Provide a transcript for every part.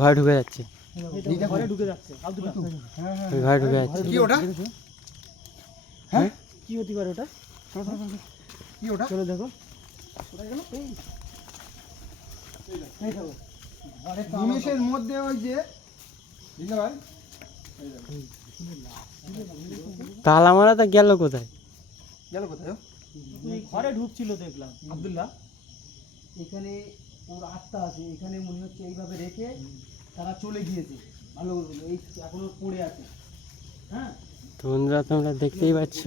ঘরে ঢুকে যাচ্ছে, ঘরে ঢুকে যাচ্ছে আব্দুল্লাহ, ঘরে ঢুকে যাচ্ছে। কি ওটা? হ্যাঁ কি হতে পারে ওটা? কি ওটা? চলো দেখো ওটা গেল। এই দেখো জিনিসের মধ্যে ওই যে ভাই তালা মারা তা গেল কোথায়? গেল কোথায়? ঘরে ঢুকছিল দেখলাম আব্দুল্লাহ। এখানে ওর আত্মা আছে, এখানে মনে হচ্ছে এইভাবে রেখে তারা চলে গিয়েছে। ভালো করে বলো, এই এখনো পড়ে আছে। হ্যাঁ, তো বন্ধুরা তোমরা দেখতেই পাচ্ছ,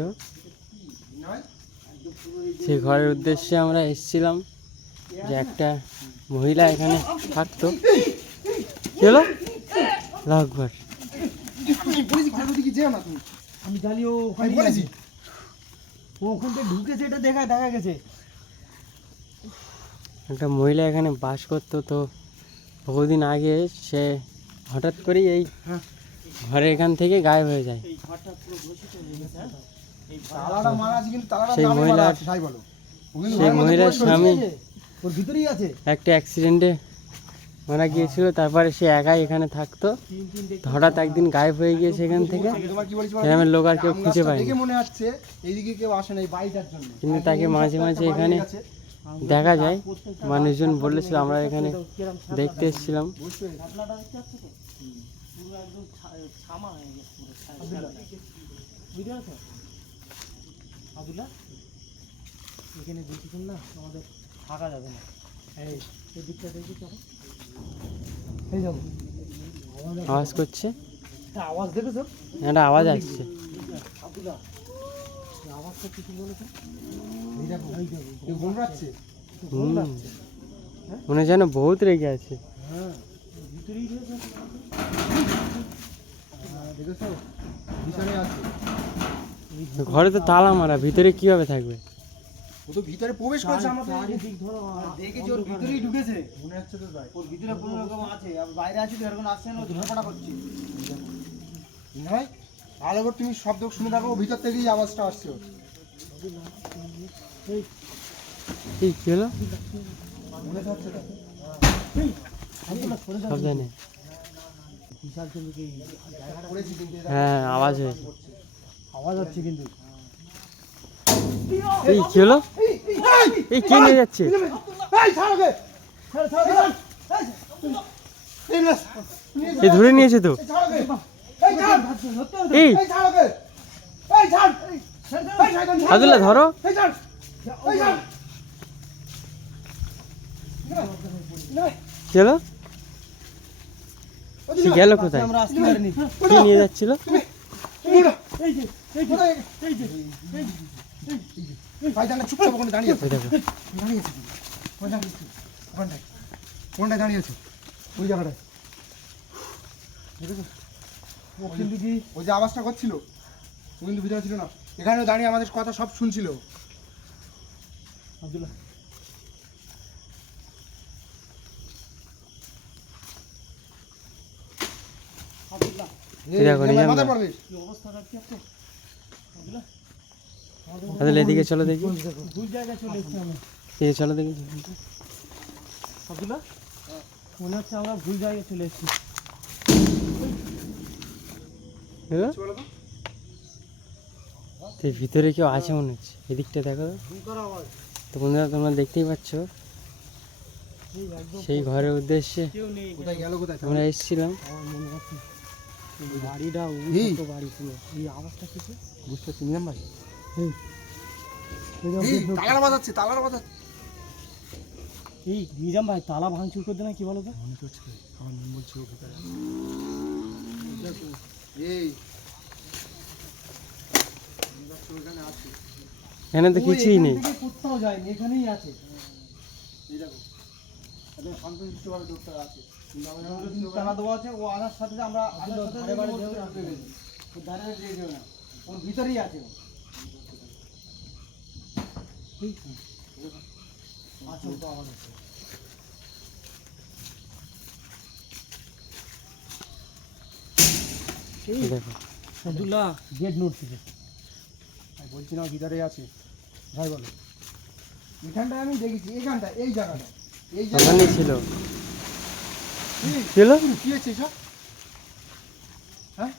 সেই ঘরের উদ্দেশ্যে আমরা এসেছিলাম, যে একটা মহিলা এখানে থাকতো। কি হলো? লাখবার আমি বলেছি ঘরের দিকে যেও না তুমি। আমি জানি ও আমি ওখানে বলেছি ও ওখান থেকে ঢুকেছে, এটা দেখা গেছে। একটা মহিলা এখানে বাস করতো। তো বহুদিন আগে সে হঠাৎ করেই এই ঘরের এখান থেকে গায়েব হয়ে যায়। এই ঘরটা পুরো ঘষে চলে গেছে। এই তালাটা মারা আছে, কিন্তু তালাটা সেই দামে মারা মহিলার- আছে, তাই বলো। ও কিন্তু সেই ঘরের মধ্যে মহিলার প্রবেশ করেছে। স্বামী ওর ভিতরেই আছে। একটা অ্যাক্সিডেন্টে মারা গিয়েছিল। তারপরে সে একাই এখানে থাকতো। তো হঠাৎ একদিন গায়েব হয়ে গিয়েছে এখান থেকে। আমি তোমার কি বলেছি বলো তো? গ্রামের লোক আর কেউ আম খুঁজে গাছটা পায়নি, দেখে মনে হচ্ছে এইদিকে কেউ আসে না, এই বাড়িটার জন্য। কিন্তু তাকে মাঝে মাঝে একটা এখানে বাড়ি আছে, দেখা যায়। মানুষজন বলেছিল, আমরা এখানে দেখতে এসেছিলাম। বুঝতে পেরেছি। শাপলাটা দেখতে পাচ্ছ তো? পুরো একদম ছামা হয়ে গেছে পুরো শাপলাটা। বুঝতে পারছো আব্দুল্লাহ? এখানে বেশিক্ষণ না আমাদের থাকা যাবে না। এই দিকটা দেখি চলো। এই যাবো, আওয়াজ করছে, একটা আওয়াজ দেখেছো? একটা আওয়াজ আসছে। আব্দুল্লাহ এই আওয়াজটা কিছু বলেছে? এই দেখো, এই দেখো, কেউ ঘুমড়াচ্ছে। হুম, মনে হয় যেন বহুত রেগে আছে। হ্যাঁ, ভিতরেই রয়েছে। দেখেছো? বিছানায় আছে। ঘরে তো তালা মারা, ভিতরে কিভাবে থাকবে? ও তো ভিতরে প্রবেশ করেছে আমাদের। চারিদিক ধরো দেখেছি ওর ভিতরেই ঢুকেছে। মনে হচ্ছে তো তাই। ওর ভিতরে কোনো রকম আছে, আর বাইরে আছে তো এরকম আসছে না, ও ঝড়পটা করছে। নয়, ভালো করে তুমি শব্দ শুনে থাকো, ও ভিতর থেকেই আওয়াজটা আসছে ওর। এই কি হলো? মনে তো হচ্ছে তো। সাবধানে। বিশাল চমকে পড়েছি কিন্তু এটা হ্যাঁ, আওয়াজ হয়েছে। আওয়াজ হচ্ছে কিন্তু। এই কি হলো? এই কে নিয়ে যাচ্ছে? এই ছাড় ওকে! ছাড়, ছাড়, ছাড়! এই না, এই ধরে নিয়েছে তো। এই ছাড় ওকে! এই ছাড়! এই এই ছাড় ওকে! এই ছাড়! এই ছাড়! আব্দুল্লাহ ধরো। এই ছাড়! এই ছাড়! কি হলো? সে গেল কোথায়? আমরা আসতে পারিনি। কি নিয়ে যাচ্ছিল? এই যে, কোথায়? ভাই জানা চুপচাপ ওখানে দাঁড়িয়ে আছে। ওই দেখো, দাঁড়িয়ে আছে। ওখানে দাঁড়িয়ে আছে। ওখানটায়। ওখানটায় দাঁড়িয়ে আছে। ওই জায়গাটায়। দেখেছো? ও কিন্তু কি ওই যে আওয়াজটা করছিল, ও কিন্তু ভিতরে ছিল না। এখানে দাঁড়িয়ে আমাদের কথা সব শুনছিল। আব্দুল্লাহ, আব্দুল্লাহ এই দেখো, এই নিজাম মাথায় দা। পড়বে। কি অবস্থা রাখছি আপনি? আব্দুল্লাহ আব্দুল্লাহ এদিকে চলো দেখি, ভুল জায়গায় চলে এসেছি আমরা। এদিকে চলো দেখি। আব্দুল্লাহ মনে হচ্ছে আমরা ভুল জায়গায় চলে এসেছি। দেখো, কিছু বলো তো? তো ভিতরে কেউ আছে মনে হচ্ছে। এদিকটা দেখো তো। তো বন্ধুরা তোমরা দেখতেই পাচ্ছ, সেই ঘরের উদ্দেশ্যে কেউ নেই। কোথায় গেল কোথায়? আমরা এসেছিলাম। আমার মনে হচ্ছে এই বাড়িটা এই। উন্নত বাড়ি ছিল। এই আওয়াজটা কিছু বুঝতে পারছি নিজাম ভাই। এই দেখো, এই তালার বাজাচ্ছে, তালার বাজাচ্ছে। এই নিজাম ভাই তালা ভাঙচুর করতে না কি বলো তো? মনে তো হচ্ছে আমার মন বলছে ও ভিতরে আছে। এই ওখানে আছে। এখানে তো ও কিছুই এখান নেই। থেকে কোথাও যায়নি, এখানেই আছে। এই দেখো, একদম শান্তশিষ্টভাবে ঢুকতে আছে। কিন্তু আমাদের ওর মধ্যে কিন্তু তালা দেওয়া আছে, ও আসার সাথে সাথে আমরা আসার সাথে সাথে বাড়ি ওর যেও না। ভিতরে ঢুকে গেছি। ওর ধারে দিয়ে যেও না, ওর ভিতরেই আছে ও। আছে, ও তো আওয়াজ হচ্ছে। এই দেখো, আব্দুল্লাহ গেট নড়ছে। আমি বলছি না ভিতরে আছে। ভাই বলো, এখানটায় আমি দেখেছি, এখানটায় এই জায়গাটা, এই জায়গাটা ওখানেই ছিল। কি হলো? কি হচ্ছে এসব? হ্যাঁ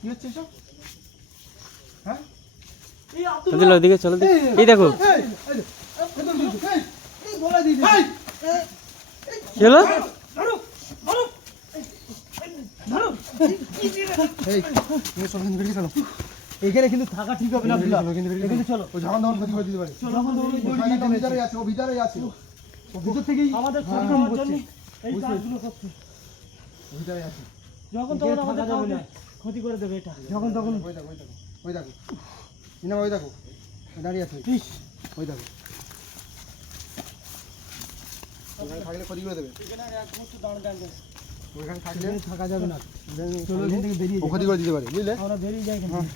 কি হচ্ছে এসব? হ্যাঁ এই চলো ওদিকে চলো এই দেখো এই, এই যে, এই গলা দিয়ে দিয়েছে। কি হলো? এই তুমি সব কিন্তু বেরিয়ে চলো এখানে কিন্তু থাকা ঠিক হবে না আব্দুল্লাহ। চলো, কিন্তু বেরিয়ে এখানে চলো ও ঝামান ধামান ক্ষতি করে দিতে পারে যখন তখন ওই দড়ি ওখানে দিয়ে তো টেনেছে। ভিতরে আছে ও ভিতরে আছে ও ভিতর থেকেই আমাদের ক্ষতি হ্যাঁ, করার করছে। জন্য এই কাজগুলো করছে। ও ভিতরে আছে যখন এখানে তখন থাকা আমাদের যাবে কাউকে না। ক্ষতি করে দেবে এটা। যখন তখন ওই দেখো ওই দেখো ইনা ওই দেখো ও দাঁড়িয়ে আছে ইস, ওই দেখো ওখানে থাকলে ক্ষতি করে দেবে এখানে আর এক মুহূর্ত দাঁড়াতে হবে না। ওইখানে থাকলে এখানে থাকা যাবে না। চলো এখান থেকে বেরিয়ে ও যাই। ক্ষতি করে দিতে পারে বুঝলে আমরা বেরিয়ে যাই এখান থেকে।